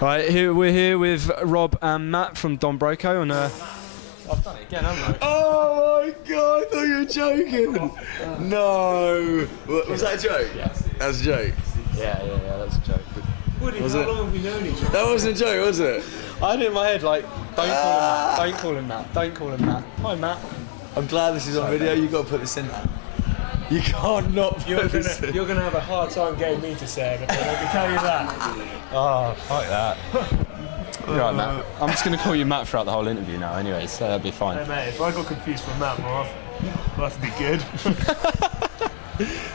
Right, we're here with Rob and Matt from Don Broco on a... I've done it again, haven't I? Oh my god, I thought you were joking! No! Was that a joke? Yes. That was a joke? Yeah, that's a joke. Woody, how long have we known each other? That wasn't a joke, was it? I had it in my head like, don't call him Matt, don't call him Matt. Hi Matt. I'm glad this is on video, you've got to put this in. You can't not put this in. You're going to have a hard time getting me to say it, I can tell you that. Oh, fuck that. Right, Matt. I'm just going to call you Matt throughout the whole interview now anyway, so that'll be fine. Hey mate, if I got confused from Matt, we'll have to be good.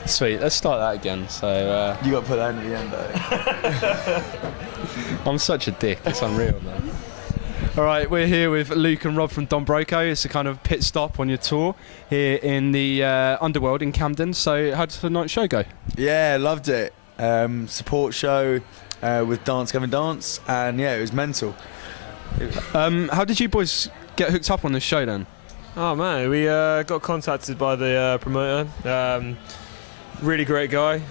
Sweet, let's start that again. So You got to put that in at the end though. I'm such a dick, it's unreal, man. Alright, we're here with Luke and Rob from Don Broco. It's a kind of pit stop on your tour here in the Underworld in Camden. So how did the night show go? Yeah, loved it. Support show with Dance Gavin Dance, and yeah, it was mental. How did you boys get hooked up on this show then? Oh man, we got contacted by the promoter. Really great guy,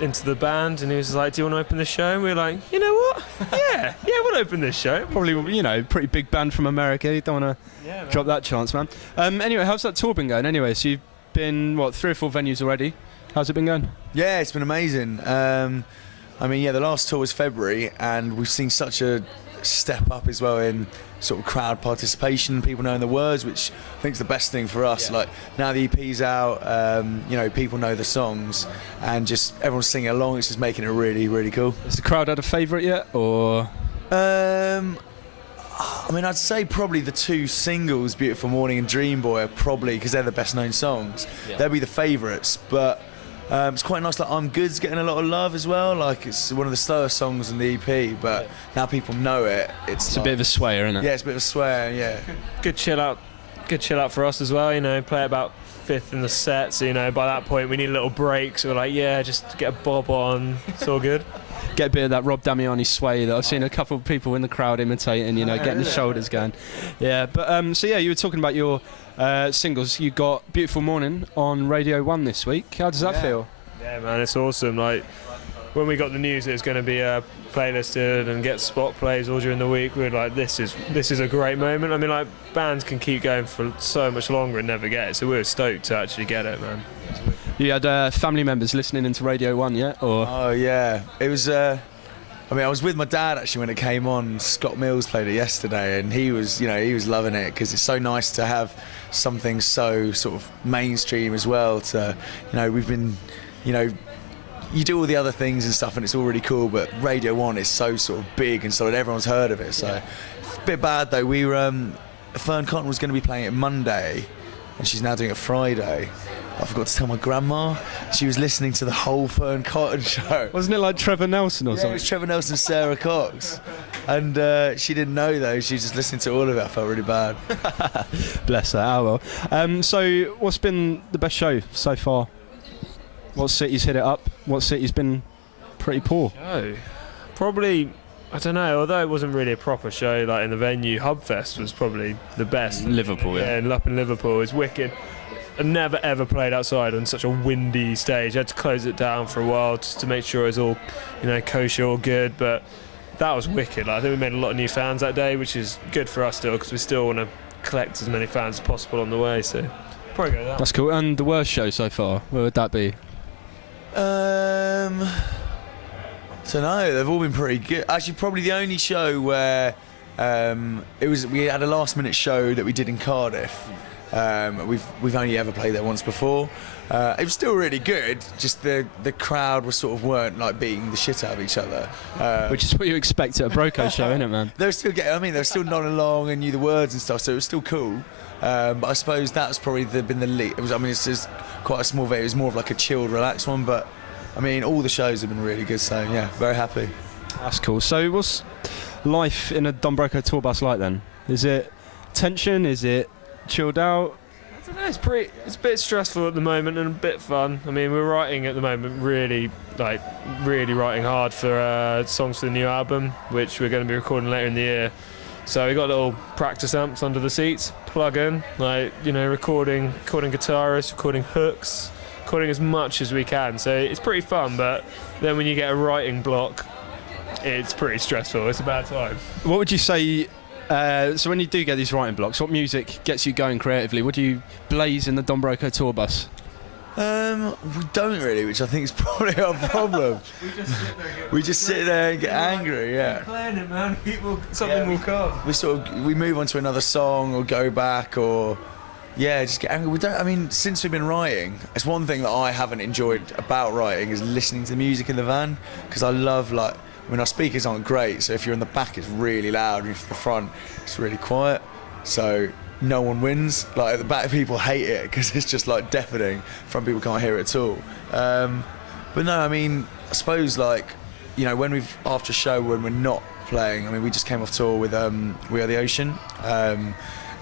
into the band, and he was like, do you want to open the show? And we were like, you know what? Yeah, we'll open this show. Probably, you know, pretty big band from America. You don't want to drop that chance, man. Anyway, how's that tour been going anyway? So you've been, what, 3 or 4 venues already? How's it been going? Yeah, it's been amazing. I mean, yeah, the last tour was February, and we've seen such a step up as well in sort of crowd participation, people knowing the words, which I think is the best thing for us. Yeah. Like, now the EP's out, you know, people know the songs, and just everyone's singing along. It's just making it really, really cool. Has the crowd had a favourite yet, or? I mean, I'd say probably the 2 singles, Beautiful Morning and Dream Boy, are probably, because they're the best known songs, they'll be the favourites. But it's quite nice, like I'm Good's getting a lot of love as well. Like, it's one of the slower songs in the EP, but now people know it. It's like, a bit of a swayer, isn't it? Yeah, it's a bit of a swear, yeah. Good chill out for us as well, you know, play about 5th in the set, so, you know, by that point we need a little break, so we're like, yeah, just get a bob on, it's all good. Get a bit of that Rob Damiani sway that I've seen a couple of people in the crowd imitating, you know, getting the shoulders going. Yeah, but so yeah, you were talking about your singles. You got Beautiful Morning on Radio 1 this week. How does that feel? Yeah, man, it's awesome. Like, when we got the news that it's going to be playlisted and get spot plays all during the week, we were like, this is a great moment. I mean, like, bands can keep going for so much longer and never get it, so we were stoked to actually get it, man. You had family members listening into Radio 1 yet? Or? Oh yeah, it was. I mean, I was with my dad actually when it came on. Scott Mills played it yesterday, and he was, you know, he was loving it, because it's so nice to have something so sort of mainstream as well. To, you know, we've been, you know, you do all the other things and stuff, and it's all really cool, but Radio 1 is so sort of big and solid. Everyone's heard of it, so a bit bad though. We were Fern Cotton was going to be playing it Monday, and she's now doing it Friday. I forgot to tell my grandma. She was listening to the whole Fern Cotton show. Wasn't it like Trevor Nelson or something? Yeah, it was Trevor Nelson, Sarah Cox. And she didn't know though, she was just listening to all of it. I felt really bad. Bless her, oh well. So what's been the best show so far? What city's hit it up? What city's been pretty poor? Probably, I don't know, although it wasn't really a proper show, like in the venue, Hubfest was probably the best. Liverpool, yeah. Yeah, up in Liverpool, it's wicked. I never ever played outside on such a windy stage. I had to close it down for a while just to make sure it was all, you know, kosher, all good, but that was wicked. Like, I think we made a lot of new fans that day, which is good for us still, because we still want to collect as many fans as possible on the way, so probably go that. That's cool. And the worst show so far, where would that be? I don't know, they've all been pretty good. Actually, probably the only show where we had a last minute show that we did in Cardiff. We've only ever played there once before. It was still really good, just the crowd was sort of weren't like beating the shit out of each other. Which is what you expect at a Broco show, isn't it, man? They were still they were still nodding along and knew the words and stuff, so it was still cool. But I suppose that's probably been the lead. It's just quite a small venue. It was more of like a chilled, relaxed one, but I mean, all the shows have been really good, so yeah, very happy. That's cool. So what's life in a Don Broco tour bus like then? Is it tension? Is it chilled out? I don't know, it's a bit stressful at the moment and a bit fun. I mean, we're writing at the moment really writing hard for songs for the new album, which we're going to be recording later in the year. So we got little practice amps under the seats, plug in, like, you know, recording guitarists, recording hooks, recording as much as we can. So it's pretty fun, but then when you get a writing block, it's pretty stressful. It's a bad time. What would you say? So when you do get these writing blocks, what music gets you going creatively? What do you blaze in the Don Broco tour bus? We don't really, which I think is probably our problem. We just sit there and get angry. Yeah. Playing it, man. Something will come. We move on to another song or go back or just get angry. I mean, since we've been writing, it's one thing that I haven't enjoyed about writing is listening to the music in the van, because I love our speakers aren't great, so if you're in the back it's really loud, and if you're in the front it's really quiet, so no one wins. Like at the back people hate it because it's just like deafening, front people can't hear it at all. But no, I mean, I suppose when after show, when we're not playing, I mean, we just came off tour with We Are the Ocean,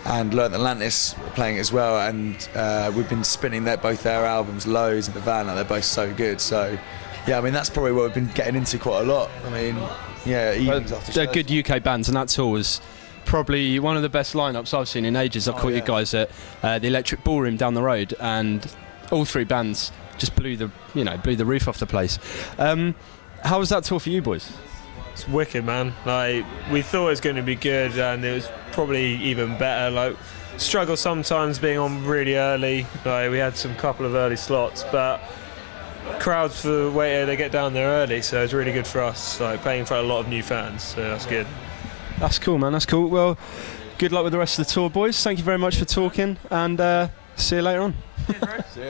and Learned Atlantis playing it as well, and we've been spinning both their albums loads in the van, and they're both so good. So yeah, I mean, that's probably what we've been getting into quite a lot. I mean, evenings after they're shows. good UK bands, and that tour was probably one of the best lineups I've seen in ages. I've caught you guys at the Electric Ballroom down the road, and all three bands just blew the roof off the place. How was that tour for you boys? It's wicked, man. Like, we thought it was going to be good, and it was probably even better. Like, struggle sometimes being on really early. Like, we had some couple of early slots, but crowds for the way they get down there early, so it's really good for us. Like, playing for a lot of new fans, so that's good. That's cool, man. That's cool. Well, good luck with the rest of the tour, boys. Thank you very much for talking, and see you later on. See ya.